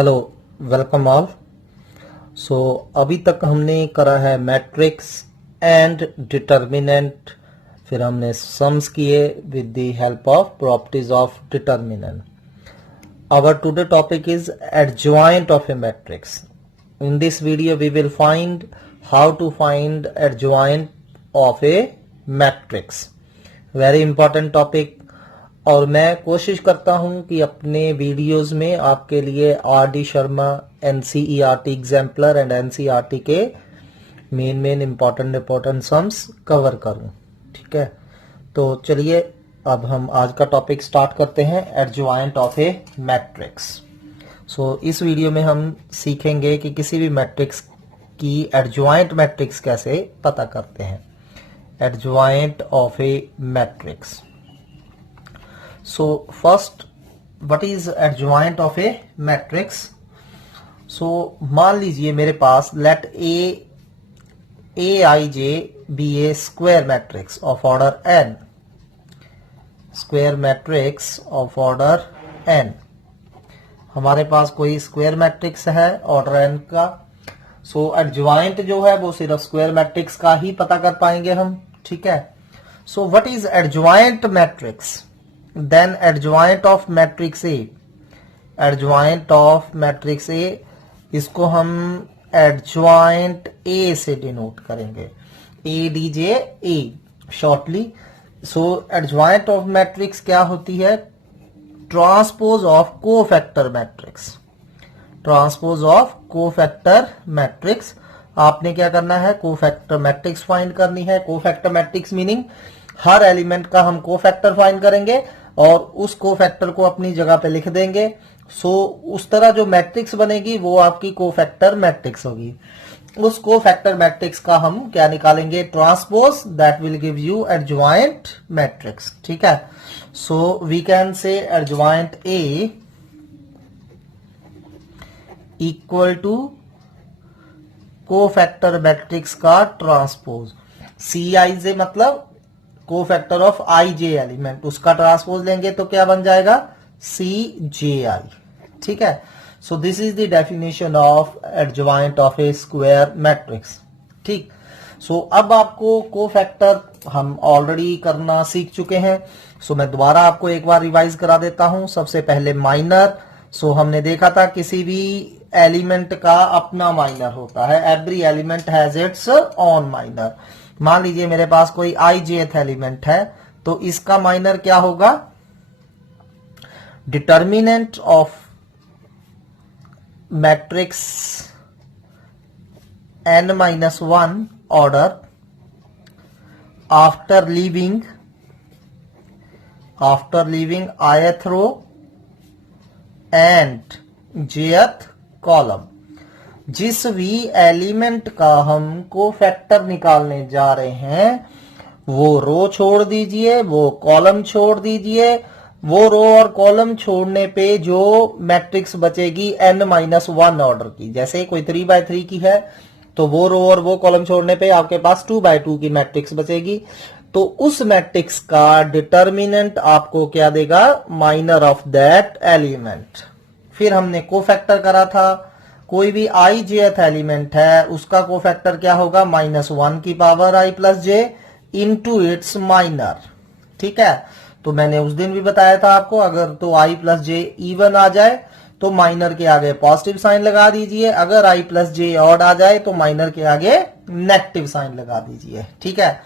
Hello, welcome all. अभी तक हमने करा है मैट्रिक्स एंड डिटर्मिनेंट, फिर हमने सम्स किए with the help of properties of determinant. Our today topic is adjoint of a matrix. In this video we will find how to find adjoint of a matrix. Very important topic। और मैं कोशिश करता हूं कि अपने videos में आपके लिए RD. Sharma, NCERT exemplar and NCERT के मेन इम्पोर्टेंट सम्स कवर करूं। ठीक है, तो चलिए अब हम आज का टॉपिक स्टार्ट करते हैं, एडजॉइंट ऑफ ए मैट्रिक्स। इस वीडियो में हम सीखेंगे कि किसी भी मैट्रिक्स की एडजॉइंट मैट्रिक्स कैसे पता करते हैं। Adjoint of a matrix. First, what is adjoint of a matrix. मान लीजिए मेरे पास let A I J be a square matrix of order N, square matrix of order n। हमारे पास कोई स्क्वायर मैट्रिक्स है ऑर्डर n का। Adjoint जो है वो सिर्फ स्क्वायर मैट्रिक्स का ही पता कर पाएंगे हम। ठीक है, what is adjoint matrix, then adjoint of matrix A. Adjoint of matrix A, इसको हम एडजॉइंट ए से डिनोट करेंगे, A D J A shortly. Adjoint of matrix क्या होती है? Transpose of cofactor matrix. Transpose of cofactor matrix. आपने क्या करना है? कोफैक्टर मैट्रिक्स फाइंड करनी है। कोफैक्टर मैट्रिक्स मीनिंग हर एलिमेंट का हम कोफैक्टर फाइंड करेंगे और उस कोफैक्टर को अपनी जगह पे लिख देंगे। उस तरह जो मैट्रिक्स बनेगी वो आपकी कोफैक्टर मैट्रिक्स होगी। उस कोफैक्टर मैट्रिक्स का हम क्या निकालेंगे? Transpose, that will give you adjoint matrix. ठीक है, we can say adjoint A equal to cofactor matrix का ट्रांसपोज। सी आई जे मतलब cofactor of I J element, उसका ट्रांसपोज लेंगे तो क्या बन जाएगा? सी जे आई। ठीक है, this is the definition of adjoint of A square matrix. ठीक, अब आपको कोफैक्टर हम ऑलरेडी करना सीख चुके हैं। मैं दोबारा आपको एक बार रिवाइज करा देता हूं। सबसे पहले माइनर। हमने देखा था किसी भी एलिमेंट का अपना माइनर होता है। Every element has its on minor. मान लीजिए मेरे पास कोई आई जेथ एलिमेंट है, तो इसका माइनर क्या होगा? Determinant of matrix n-1 order after leaving ith row and jth column. जिस भी एलिमेंट का हम कोफैक्टर निकालने जा रहे हैं वो रो छोड़ दीजिए, वो कॉलम छोड़ दीजिए। वो रो और कॉलम छोड़ने पे जो मैट्रिक्स बचेगी n-1 ऑर्डर की, जैसे कोई 3x3 की है तो वो रो और वो कॉलम छोड़ने पे आपके पास 2x2 की मैट्रिक्स बचेगी। तो उस मैट्रिक्स का डिटर्मिनेंट आपको क्या देगा? Minor of that element. फिर हमने कोफैक्टर करा था, कोई भी आई जेथ एलिमेंट है उसका कोफैक्टर क्या होगा? -1 की power i plus J into its minor. ठीक है, तो मैंने उस दिन भी बताया था आपको, अगर तो i प्लस जे इवन आ जाए तो माइनर के आगे पॉजिटिव साइन लगा दीजिए, अगर i प्लस जे ऑड आ जाए तो माइनर के आगे नेगेटिव साइन लगा दीजिए। ठीक है,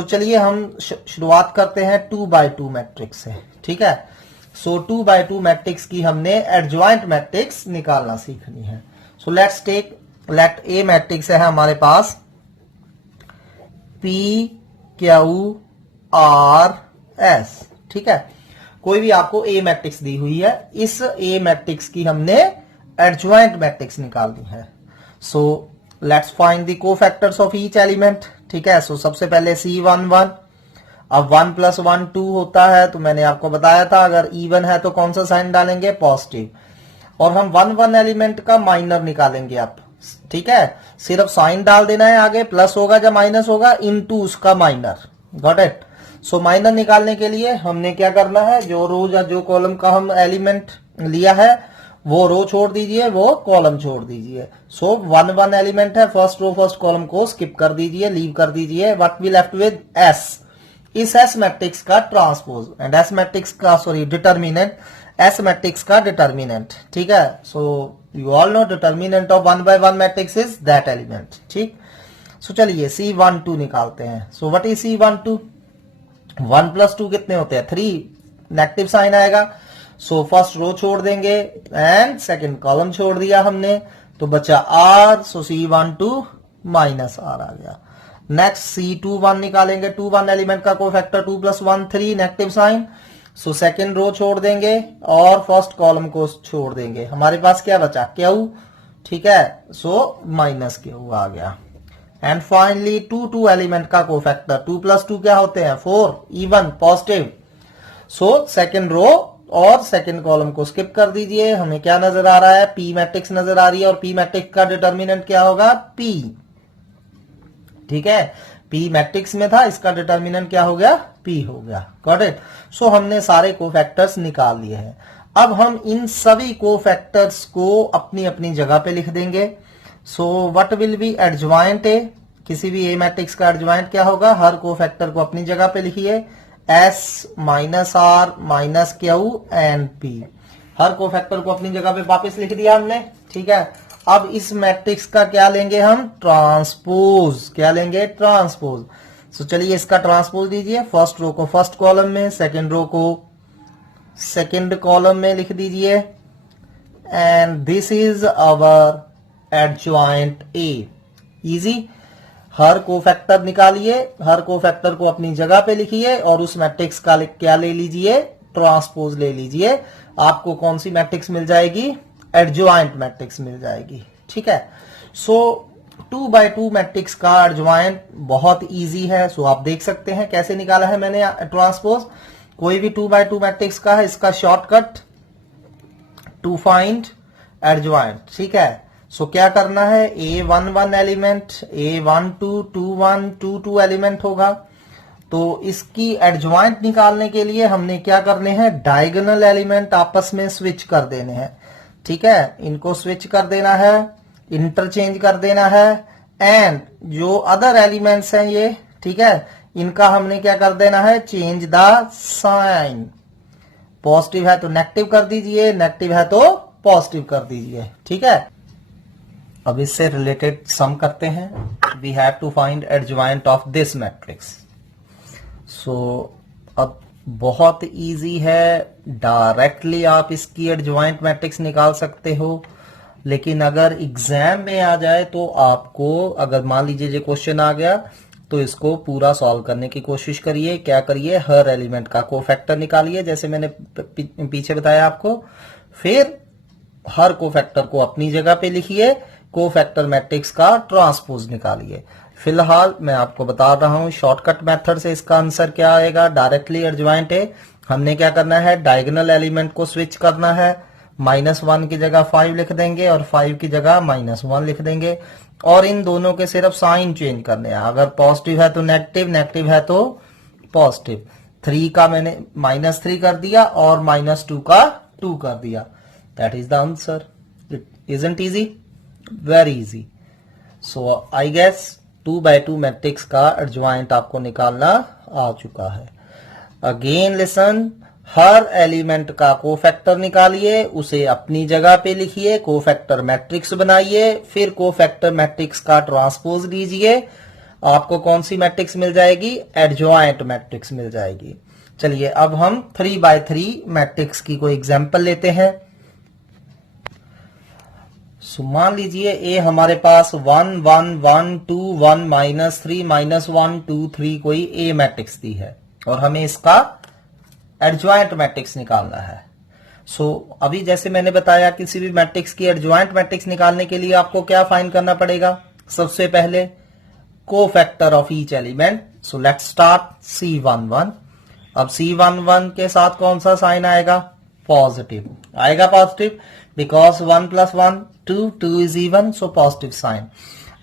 चलिए हम शुरुआत करते हैं 2x2 मैट्रिक्स से। ठीक है, 2x2 मैट्रिक्स की हमने एडजॉइंट मैट्रिक्स निकालना सीखनी है। लेट ए मैट्रिक्स है हमारे पास P Q R S। ठीक है, कोई भी आपको ए मैट्रिक्स दी हुई है, इस ए मैट्रिक्स की हमने एडजॉइंट मैट्रिक्स निकालनी है। Let's find the cofactors of each element. ठीक है, सबसे पहले C11। अब 1 + 1 2 होता है, तो मैंने आपको बताया था अगर इवन है तो कौन सा साइन डालेंगे? पॉजिटिव। और हम 1 एलिमेंट का माइनर निकालेंगे अब। ठीक है, सिर्फ साइन डाल देना है, आगे प्लस होगा या माइनस होगा, इनटू उसका माइनर। Got it? माइनर निकालने के लिए हमने क्या करना है? जो रो या जो कॉलम का हम एलिमेंट लिया है वो रो छोड़ दीजिए, वो कॉलम छोड़ दीजिए। सो 1 1 एलिमेंट है, फर्स्ट रो फर्स्ट कॉलम को स्किप कर दीजिए, लीव कर दीजिए। What we left with S, इस एस मैट्रिक्स का ट्रांसपोज एंड एस मैट्रिक्स का डिटर्मिनेंट, एस मैट्रिक्स का डिटर्मिनेंट। ठीक है, so you all know determinant of 1 by 1 matrix is that element. ठीक, सो चलिए C12 निकालते हैं। So what is C12? 1 + 2 कितने होते हैं? 3, नेगेटिव साइन आएगा। सो फर्स्ट रो छोड़ देंगे एंड सेकंड कॉलम छोड़ दिया हमने, तो बचा R। सो C12 -R आ गया। नेक्स्ट C21 निकालेंगे, 2 1 एलिमेंट का cofactor 2 + 1 3, negative sign. So second row छोड़ देंगे और फर्स्ट कॉलम को छोड़ देंगे। हमारे पास क्या बचा? Q। ठीक है, सो -Q आ गया। एंड फाइनली 2 2 एलिमेंट का कोफैक्टर 2 + 2 क्या होते हैं? 4, even positive. So second row और सेकंड कॉलम को स्किप कर दीजिए। हमें क्या नजर आ रहा है? P मैट्रिक्स नजर आ रही है, और P मैट्रिक्स का डिटर्मिनेंट क्या होगा? P। ठीक है, P मैट्रिक्स में था, इसका डिटर्मिनेंट क्या हो गया? P हो गया। Got it? सो हमने सारे कोफैक्टर्स निकाल लिए हैं। अब हम इन सभी कोफैक्टर्स को अपनी अपनी जगह पे लिख देंगे। So what will be adjoint A? किसी भी ए मैट्रिक्स का एडजॉइंट क्या होगा? हर कोफैक्टर को अपनी जगह पे लिखिए, S -R -Q and P। Her cofactor को अपनी जगह पे वापस लिख दिया हमने। ठीक है, अब इस मैट्रिक्स का क्या लेंगे हम? ट्रांसपोज। क्या लेंगे? ट्रांसपोज। सो चलिए इसका ट्रांसपोज दीजिए। फर्स्ट रो को फर्स्ट कॉलम में, सेकंड रो को सेकंड कॉलम में लिख दीजिए, and this is our adjoint A. Easy. हर कोफैक्टर निकालिए, हर कोफैक्टर को अपनी जगह पे लिखिए और उस मैट्रिक्स का क्या ले लीजिए? ट्रांसपोज ले लीजिए। आपको कौन सी मैट्रिक्स मिल जाएगी? एडजॉइंट मैट्रिक्स मिल जाएगी। ठीक है, सो 2 by 2 मैट्रिक्स का एडजॉइंट बहुत इजी है। सो आप देख सकते हैं कैसे निकाला है मैंने ट्रांसपोज। कोई भी 2 by 2 मैट्रिक्स का है, इसका शॉर्टकट टू फाइंड एडजॉइंट। ठीक है, सो क्या करना है? A11 एलिमेंट, A12 21 22 एलिमेंट होगा। तो इसकी एडजॉइंट निकालने के लिए हमने क्या करने हैं? डायगोनल एलिमेंट आपस में स्विच कर देने हैं। ठीक है, इनको स्विच कर देना है, इंटरचेंज कर देना है, एंड जो अदर एलिमेंट्स हैं ये, ठीक है, इनका हमने क्या कर देना है? Change the sign. पॉजिटिव है तो नेगेटिव कर दीजिए, नेगेटिव है तो पॉजिटिव कर दीजिए। ठीक है, अब इससे रिलेटेड सम करते हैं। We have to find adjoint of this matrix. So अब बहुत इजी है, डायरेक्टली आप इसकी एडजॉइंट मैट्रिक्स निकाल सकते हो, लेकिन अगर एग्जाम में आ जाए तो आपको, अगर मान लीजिए ये क्वेश्चन आ गया तो इसको पूरा सॉल्व करने की कोशिश करिए। क्या करिए? हर एलिमेंट का कोफैक्टर निकालिए, जैसे मैंने पीछे बताया आपको। फिर हर कोफैक्टर को अपनी जगह पे लिखिए, कोफैक्टर मैट्रिक्स का ट्रांसपोज निकालिए। फिलहाल मैं आपको बता रहा हूं शॉर्टकट मेथड से इसका आंसर क्या आएगा। डायरेक्टली एडजॉइंट है, हमने क्या करना है? डायगोनल एलिमेंट को स्विच करना है। -1 की जगह 5 लिख देंगे और 5 की जगह -1 लिख देंगे, और इन दोनों के सिर्फ साइन चेंज करने हैं। अगर पॉजिटिव है तो नेगेटिव, नेगेटिव है तो पॉजिटिव। 3 का मैंने -3 कर दिया और -2 का 2 कर दिया। That is the answer. It isn't easy? Very easy. So I guess 2 by 2 matrix का एडजॉइंट आपको निकालना आ चुका है। अगेन लिसन, हर एलिमेंट का कोफैक्टर निकालिए, उसे अपनी जगह पे लिखिए, कोफैक्टर मैट्रिक्स बनाइए, फिर कोफैक्टर मैट्रिक्स का ट्रांसपोज लीजिए। आपको कौन सी मैट्रिक्स मिल जाएगी? एडजॉइंट मैट्रिक्स मिल जाएगी। चलिए अब हम 3 by 3 मैट्रिक्स की कोई एग्जांपल लेते हैं। सो मान लीजिए ए हमारे पास 1 1 1 2 1 -3 -1 2 3 कोई ए मैट्रिक्स दी है, और हमें इसका एडजॉइंट मैट्रिक्स निकालना है। सो अभी जैसे मैंने बताया, किसी भी मैट्रिक्स की एडजॉइंट मैट्रिक्स निकालने के लिए आपको क्या फाइंड करना पड़ेगा? सबसे पहले cofactor of each element. So let's start C11। अब C11 के साथ कौन सा साइन आएगा? पॉजिटिव आएगा, positive, because 1 + 1 2 2 is even, so positive sign.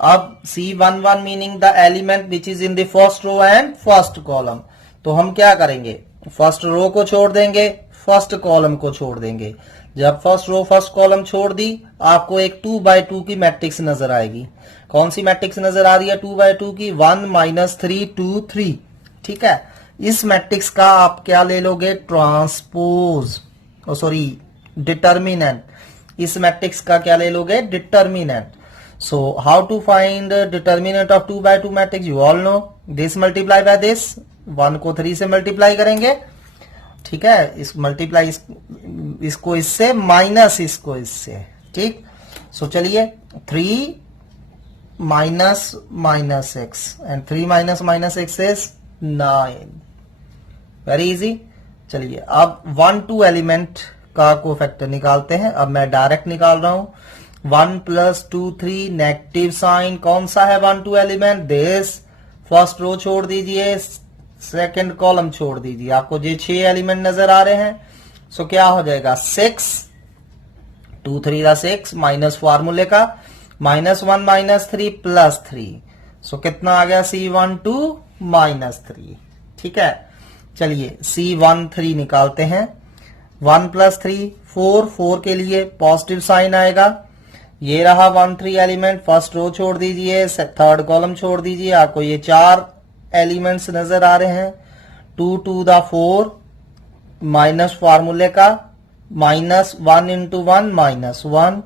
अब C11 meaning the element which is in the first row and first column. तो हम क्या करेंगे? फर्स्ट रो को छोड़ देंगे, फर्स्ट कॉलम को छोड़ देंगे। जब फर्स्ट रो फर्स्ट कॉलम छोड़ दी, आपको एक 2 by 2 की मैट्रिक्स नजर आएगी। कौन सी मैट्रिक्स नजर आ रही है 2 by 2 की? 1 - 3 2 3। ठीक है, इस मैट्रिक्स का आप क्या ले लोगे? Transpose, sorry determinant. इस मैट्रिक्स का क्या ले लोगे? Determinant. So how to find determinant of 2 by 2 matrix? You all know, this multiply by this. 1 को 3 से मल्टीप्लाई करेंगे, ठीक है, इस मल्टीप्लाई इसको इससे माइनस इसको इससे, ठीक। सो चलिए 3 - -x and 3 - -x is 9। Very easy. चलिए अब 1 2 एलिमेंट का कोफैक्टर निकालते हैं। अब मैं डायरेक्ट निकाल रहा हूं। 1 + 2 3 नेगेटिव साइन। कौन सा है 1 2 एलिमेंट? दिस। फर्स्ट रो छोड़ दीजिए, सेकंड कॉलम छोड़ दीजिए, आपको ये 6 एलिमेंट नजर आ रहे हैं। सो क्या हो जाएगा? 6 2 3 6 माइनस फार्मूले का -1 - 3 +3। सो कितना आ गया? C12 -3। ठीक है, चलिए C13 निकालते हैं। 1 + 3 4, 4 के लिए पॉजिटिव साइन आएगा। ये रहा 1 3 एलिमेंट। फर्स्ट रो छोड़ दीजिए, थर्ड कॉलम छोड़ दीजिए, आपको ये 4 एलिमेंट्स नजर आ रहे हैं। 2 2 द 4 माइनस फार्मूले का -1 × 1 -1।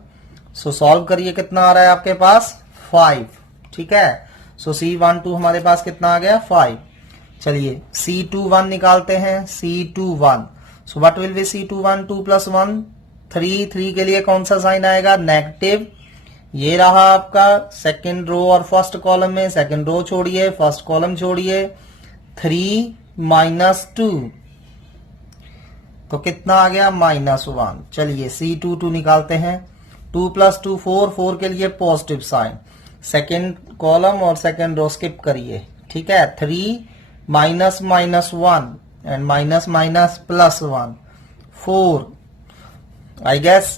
सो सॉल्व करिए, कितना आ रहा है आपके पास? 5। ठीक है, सो C12 हमारे पास कितना आ गया? 5। चलिए C21 निकालते हैं। C21, so what will be C21? 2 + 1 3, 3 के लिए कौन सा साइन आएगा? नेगेटिव। ये रहा आपका सेकंड रो और फर्स्ट कॉलम में, सेकंड रो छोड़िए, फर्स्ट कॉलम छोड़िए। 3 - 2 तो कितना आ गया? -1। चलिए C22 निकालते हैं। 2 + 2 4, 4 के लिए पॉजिटिव साइन। सेकंड कॉलम और सेकंड रो स्किप करिए। ठीक है, 3 - -1 एंड +1 4। आई गेस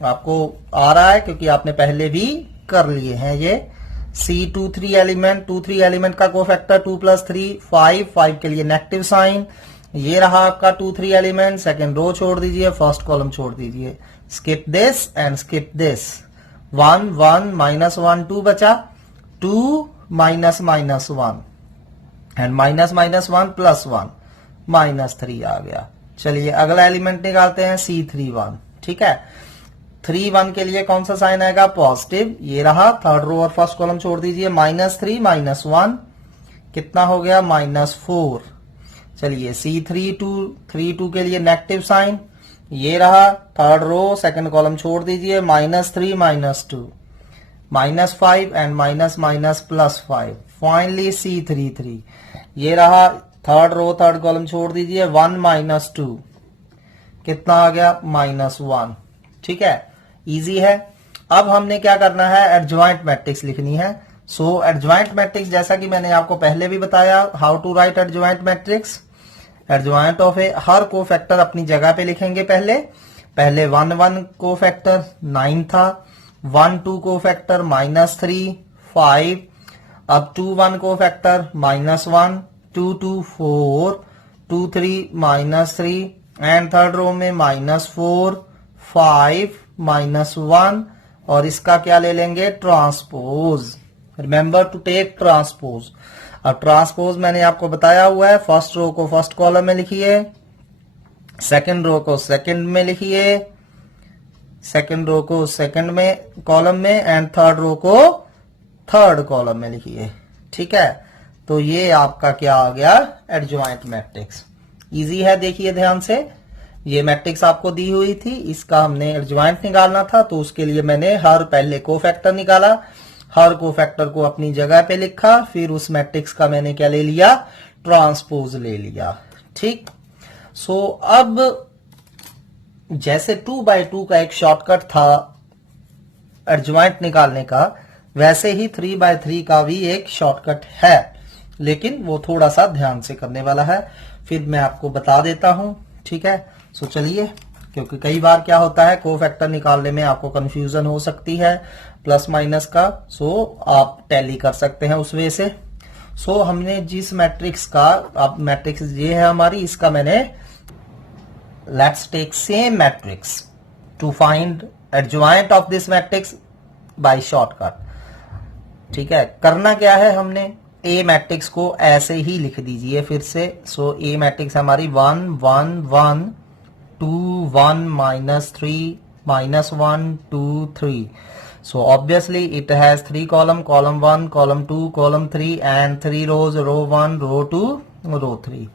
आपको आ रहा है क्योंकि आपने पहले भी कर लिए हैं ये। C23 एलिमेंट, 2 3 एलिमेंट का कोफैक्टर 2 + 3 5, 5 के लिए नेगेटिव साइन। ये रहा आपका 2 3 एलिमेंट। सेकंड रो छोड़ दीजिए, फर्स्ट कॉलम छोड़ दीजिए। Skip this and skip this. 1 1 -1 2 बचा। 2 -1 एंड -1 +1 -3 आ गया। चलिए अगला एलिमेंट निकालते हैं C31। ठीक है, 3 1 के लिए कौन सा साइन आएगा? पॉजिटिव। ये रहा, थर्ड रो और फर्स्ट कॉलम छोड़ दीजिए। -3 -1 कितना हो गया? -4। चलिए C32 के लिए नेगेटिव साइन। ये रहा, थर्ड रो सेकंड कॉलम छोड़ दीजिए। -3 -2 -5 एंड +5। Finally C33। ये रहा, थर्ड रो थर्ड कॉलम छोड़ दीजिए। 1 - 2 कितना आ गया? -1। ठीक है, इजी है। अब हमने क्या करना है? एडजॉइंट मैट्रिक्स लिखनी है। सो एडजॉइंट मैट्रिक्स, जैसा कि मैंने आपको पहले भी बताया, how to write adjoint matrix. Adjoint of A, हर कोफैक्टर अपनी जगह पे लिखेंगे। पहले 1 1 कोफैक्टर 9 था। 1 2 कोफैक्टर -3 5। अब 2 1 कोफैक्टर -1 2 2 4 2 3 -3 एंड थर्ड रो में -4 5 -1। और इसका क्या ले लेंगे? Transpose. Remember to take transpose. अब ट्रांसपोज मैंने आपको बताया हुआ है। फर्स्ट रो को फर्स्ट कॉलम में लिखिए, सेकंड रो को सेकंड में लिखिए, सेकंड रो को सेकंड में कॉलम में एंड थर्ड रो को थर्ड कॉलम में लिखिए। ठीक है, तो ये आपका क्या आ गया? Adjoint matrix. इजी है, देखिए ध्यान से। ये मैट्रिक्स आपको दी हुई थी, इसका हमने एडजॉइंट निकालना था, तो उसके लिए मैंने हर पहले कोफैक्टर निकाला, हर कोफैक्टर को अपनी जगह पे लिखा, फिर उस मैट्रिक्स का मैंने क्या ले लिया? ट्रांसपोज ले लिया। ठीक, सो अब जैसे 2 by 2 का एक शॉर्टकट था एडजॉइंट निकालने का, वैसे ही 3 by 3 का भी एक शॉर्टकट है, लेकिन वो थोड़ा सा ध्यान से करने वाला है। फिर मैं आपको बता देता हूं। ठीक है, सो चलिए, क्योंकि कई बार क्या होता है, कोफैक्टर निकालने में आपको कंफ्यूजन हो सकती है प्लस माइनस का। सो आप टैली कर सकते हैं उस वे से। सो हमने जिस मैट्रिक्स का, अब मैट्रिक्स ये है हमारी, इसका मैंने let's take same matrix to find adjoint of this matrix by shortcut. ठीक है, करना क्या है, हमने ए मैट्रिक्स को ऐसे ही लिख दीजिए फिर से। सो ए मैट्रिक्स हमारी 1 1 1 2 1 -3 -1 2 3। So obviously it has 3 column, column 1, column 2, column 3 and 3 rows, row 1, row 2, row 3।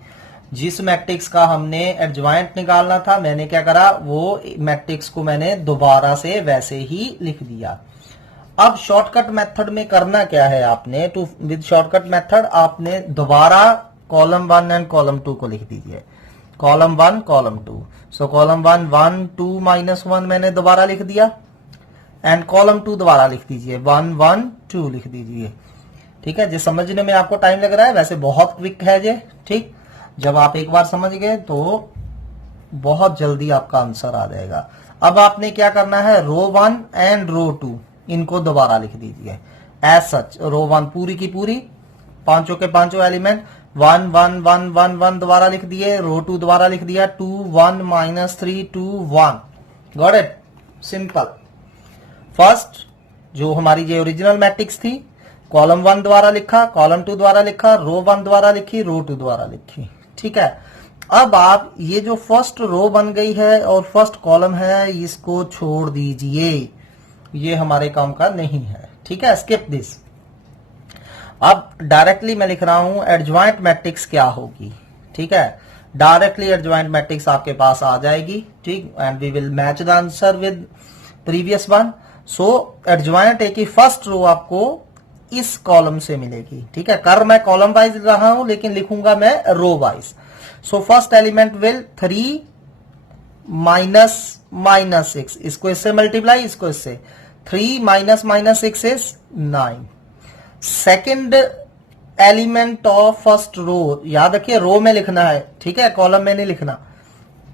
जिस मैट्रिक्स का हमने एडजॉइंट निकालना था, मैंने क्या करा, वो मैट्रिक्स को मैंने दोबारा से वैसे ही लिख दिया। अब शॉर्टकट मेथड में करना क्या है, आपने टू विद शॉर्टकट मेथड आपने दोबारा कॉलम 1 एंड कॉलम 2 को लिख दीजिए। कॉलम 1 कॉलम 2, सो कॉलम 1 1 2 -1 मैंने दोबारा लिख दिया एंड कॉलम 2 दोबारा लिख दीजिए 1 1 2 लिख दीजिए। ठीक है, जो समझने में आपको टाइम लग रहा है वैसे बहुत क्विक है ये। ठीक, जब आप एक बार समझ गए तो बहुत जल्दी आपका आंसर आ जाएगा। अब आपने क्या करना है, रो 1 एंड रो 2 इनको दोबारा लिख दीजिए एज सच। रो 1 पूरी की पूरी पांचों के पांचों एलिमेंट 1 1 1 1 1 दोबारा लिख दिए, रो 2 दोबारा लिख दिया 2 1 -3 2 1। Got it, simple. फर्स्ट जो हमारी ये ओरिजिनल मैट्रिक्स थी, कॉलम 1 द्वारा लिखा, कॉलम 2 द्वारा लिखा, रो 1 द्वारा लिखी, रो 2 द्वारा लिखी। ठीक है, अब आप ये जो फर्स्ट रो बन गई है और फर्स्ट कॉलम है इसको छोड़ दीजिए, ये हमारे काम का नहीं है। ठीक है, स्किप दिस। अब डायरेक्टली मैं लिख रहा हूं एडजॉइंट मैट्रिक्स क्या होगी। ठीक है, डायरेक्टली एडजॉइंट मैट्रिक्स आपके पास आ जाएगी। ठीक, and we will match the answer with previous one. So adjoint A की फर्स्ट रो आपको इस कॉलम से मिलेगी। ठीक है, कर मैं कॉलम वाइज रहा हूं लेकिन लिखूंगा मैं row wise. So first element will 3 -6, इसको इससे मल्टीप्लाई, इसको इससे 3 -6 is 9। Second element of first row, याद रखिए रो में लिखना है। ठीक है, कॉलम में नहीं लिखना।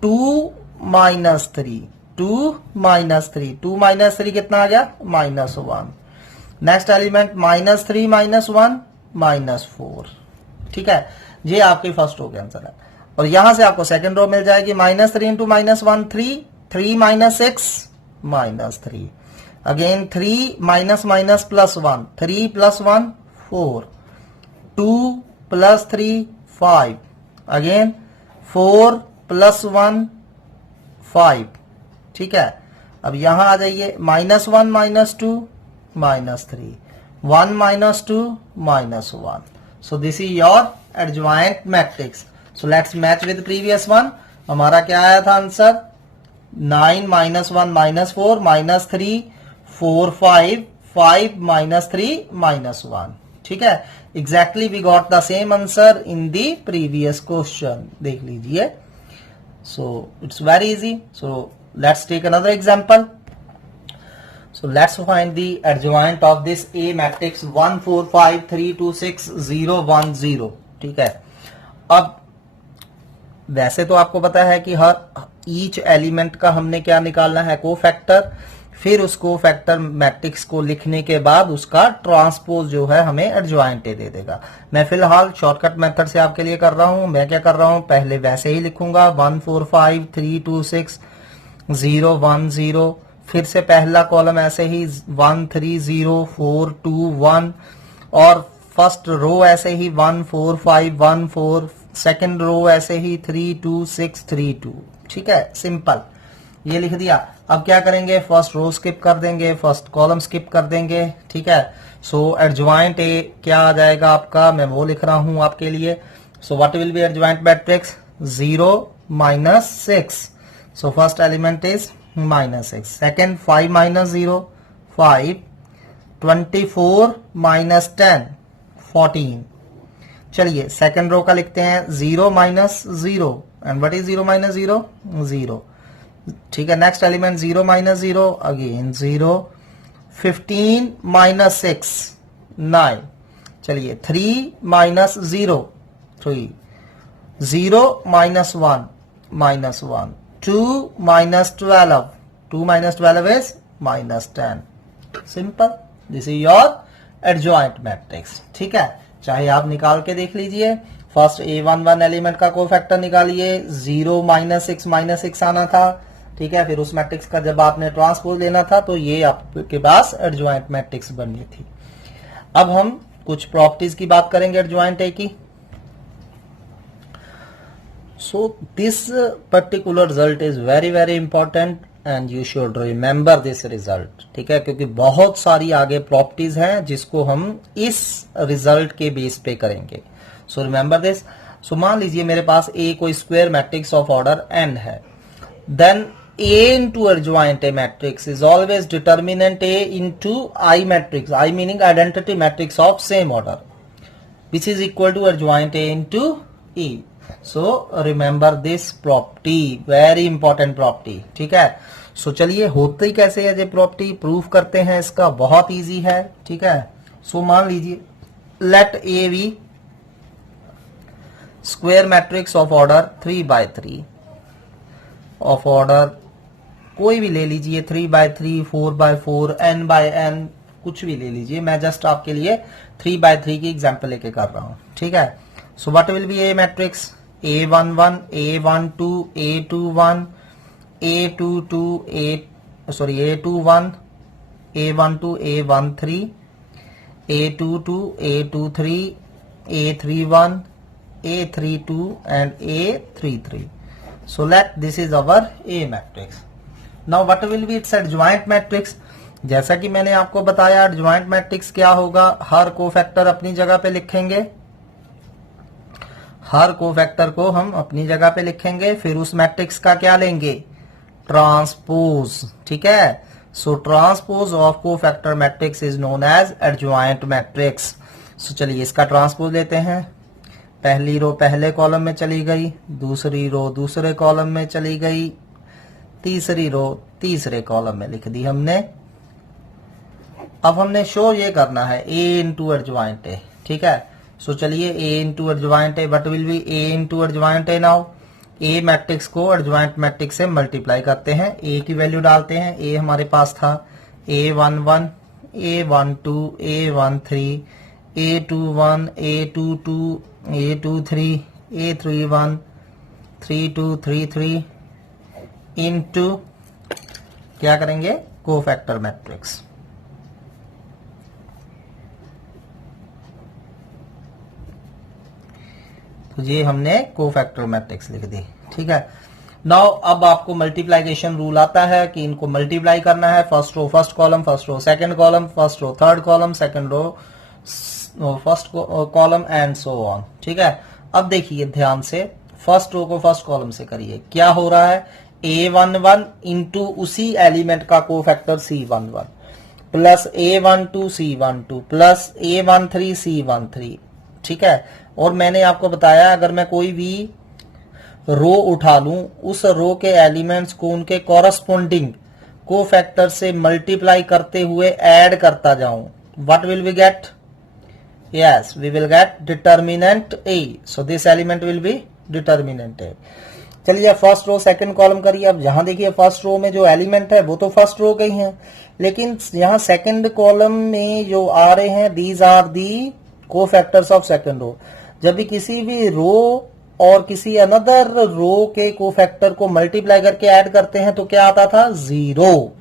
2 -3 2 -3 2 -3 कितना आ गया, -1। Next element -3 -1 -4। ठीक है, ये आपकी फर्स्ट रो के आंसर है। और यहां से आपको सेकंड रो मिल जाएगी -3 × -1 3 3 -6 -3 अगेन 3 -+1 3 + 1 4 2 + 3 5 अगेन 4 + 1 5। ठीक है, अब यहां आ जाइए -1 -2 -3 1 -2 -1। So this is your adjoint matrix. So let's match with previous one. हमारा क्या आया था आंसर, 9 -1 -4 -3 4 5 5 -3 -1। ठीक है, exactly we got the same answer in the previous question, देख लीजिए। So it's very easy. So let's take another example. So let's find the adjoint of this A matrix 1 4 5 3 2 6 0 1 0। ठीक है, अब वैसे तो आपको पता है कि हर ईच एलिमेंट का हमने क्या निकालना है, कोफैक्टर। फिर उस कोफैक्टर मैट्रिक्स को लिखने के बाद उसका ट्रांसपोज जो है हमें एडजॉइंट दे देगा। मैं फिलहाल शॉर्टकट मेथड से आपके लिए कर रहा हूं। मैं क्या कर रहा हूं, पहले वैसे ही लिखूंगा 1 4 5 3 2 6 0 1 0। फिर से पहला कॉलम ऐसे ही 1 3 0 4 2 1 और फर्स्ट रो ऐसे ही 1 4 5 1 4। सेकेंड रो ऐसे ही 3 2 6 3 2। ठीक है, सिंपल, ये लिख दिया। अब क्या करेंगे, फर्स्ट रो स्किप कर देंगे, फर्स्ट कॉलम स्किप कर देंगे। ठीक है, सो एडजॉइंट ए क्या आ जाएगा आपका, मैं वो लिख रहा हूं आपके लिए। So what will be adjoint matrix, 0 -6। So first element is -6. Second 5 -0 5 24 -10 14। चलिए सेकंड रो का लिखते हैं 0 -0 एंड व्हाट इज 0 -0 0। ठीक है, नेक्स्ट एलिमेंट 0 -0 अगेन 0 15 -6 9। चलिए 3 -0 3 0 -1 -1 2 -12 2 -12 is -10। Simple, this is your adjoint matrix. ठीक है, चाहे आप निकाल के देख लीजिए। फर्स्ट A11 एलिमेंट का कोफैक्टर निकालिए, 0 -6 -6 आना था। ठीक है, फिर उस मैट्रिक्स का जब आपने ट्रांसपोज लेना था तो ये आपके पास एडजॉइंट मैट्रिक्स बननी थी। अब हम कुछ प्रॉपर्टीज की बात करेंगे एडजॉइंट ए की। So this particular result is very very important and you should remember this result, ठीक है, क्योंकि बहुत सारी आगे प्रॉपर्टीज हैं जिसको हम इस रिजल्ट के बेस पे करेंगे। So remember this. सो मान लीजिए मेरे पास ए कोई square matrix of order n है, then A into adjoint A matrix is always determinant A into I matrix, I meaning identity matrix of same order, which is equal to adjoint A into E. So remember this property, very important property, ठीक है। सो चलिए होते ही कैसे है ये property, proof करते हैं इसका, बहुत इजी है, ठीक है। सो मान लीजिए let A be square matrix of order 3x3 of order कोई भी ले लीजिए, 3x3, 4x4, n×n, कुछ भी ले लीजिए, मैं जस्ट आपके लिए 3x3 की एग्जांपल लेके कर रहा हूं, ठीक है। So what will be A matrix, a11, a12, a21, a22, a21, a12, a13, a22, a23, a31, a32 and a33. So let this is our A matrix. Now what will be its adjoint matrix? जैसा कि मैंने आपको बताया adjoint matrix क्या होगा, हर cofactor अपनी जगह पे लिखेंगे, हर कोफैक्टर को हम अपनी जगह पे लिखेंगे, फिर उस मैट्रिक्स का क्या लेंगे, ट्रांसपोज, ठीक है। So transpose of cofactor matrix is known as adjoint matrix. So चलिए इसका ट्रांसपोज लेते हैं। पहली रो पहले कॉलम में चली गई, दूसरी रो दूसरे कॉलम में चली गई, तीसरी रो तीसरे कॉलम में लिख दी हमने। अब हमने शो ये करना है A इंटू एडजॉइंट ए, ठीक है। सो चलिए A into adjoint A, what will be A into adjoint A. Now A matrix को एडजॉइंट मैट्रिक्स से मल्टीप्लाई करते हैं, A की वैल्यू डालते हैं। A हमारे पास था A11, A12, A13, A21, A22, A23, A31, 3233 into क्या करेंगे, कोफैक्टर मैट्रिक्स। तो ये हमने कोफैक्टर मैट्रिक्स लिख दी, ठीक है। नाउ अब आपको मल्टीप्लाइकेशन रूल आता है कि इनको मल्टीप्लाई करना है, first row first column, first row second column, first row third column, second row first column and so on, ठीक है। अब देखिए ध्यान से, फर्स्ट रो को फर्स्ट कॉलम से करिए, क्या हो रहा है, A11 इंटू उसी एलिमेंट का cofactor C11 plus A12 C12 plus A13 C13, ठीक है। और मैंने आपको बताया अगर मैं कोई भी रो उठा लूं, उस रो के एलिमेंट्स को उनके कॉरस्पॉन्डिंग कोफैक्टर से मल्टीप्लाई करते हुए ऐड करता जाऊं, what will we get, yes we will get determinant A, so this element will be determinant A। चलिए फर्स्ट रो सेकंड कॉलम करिए। अब जहां देखिए फर्स्ट रो में जो एलिमेंट है वो तो फर्स्ट रो के ही हैं, लेकिन यहाँ सेकंड कॉलम में जो आ रहे हैं these are the cofactors of second row. जब भी किसी भी रो और किसी अनदर रो के कोफैक्टर को मल्टीप्लाई करके ऐड करते हैं तो क्या आता था, 0,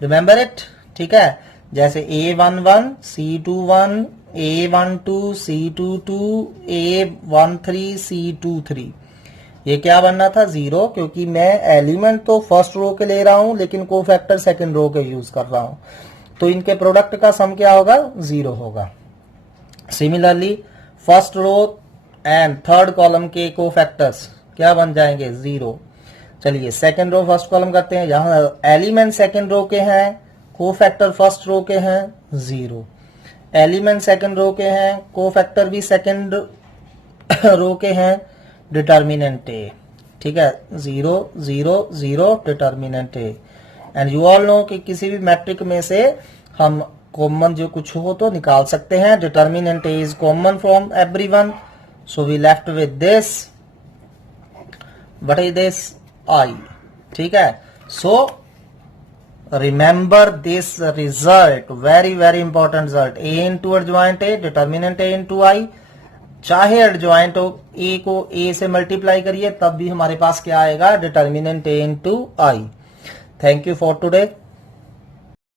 रिमेंबर इट, ठीक है। जैसे A11 C21, A12 C22, A13 C23, ये क्या बनना था, 0, क्योंकि मैं एलिमेंट तो फर्स्ट रो के ले रहा हूं लेकिन कोफैक्टर सेकंड रो के यूज कर रहा हूं, तो इनके प्रोडक्ट का सम क्या होगा, 0 होगा। Similarly first row and third column के कोफैक्टर्स क्या बन जाएंगे, 0। चलिए सेकंड रो फर्स्ट कॉलम करते हैं, यहां एलिमेंट सेकंड रो के हैं, कोफैक्टर फर्स्ट रो के हैं, 0। एलिमेंट सेकंड रो के हैं, कोफैक्टर भी सेकंड रो के हैं, डिटर्मिनेंट ए, ठीक है, 0 0 0 determinant A. And you all no कि किसी भी मैट्रिक में से हम कॉमन जो कुछ हो तो निकाल सकते हैं, determinant A is common from everyone, so we left with this, what is this, I, ठीक है। So remember this result, very very important result, A into adjoint A, determinant A into I। चाहे adjoint हो, ए को ए से multiply करिए तब भी हमारे पास क्या आएगा, determinant A into I. Thank you for today.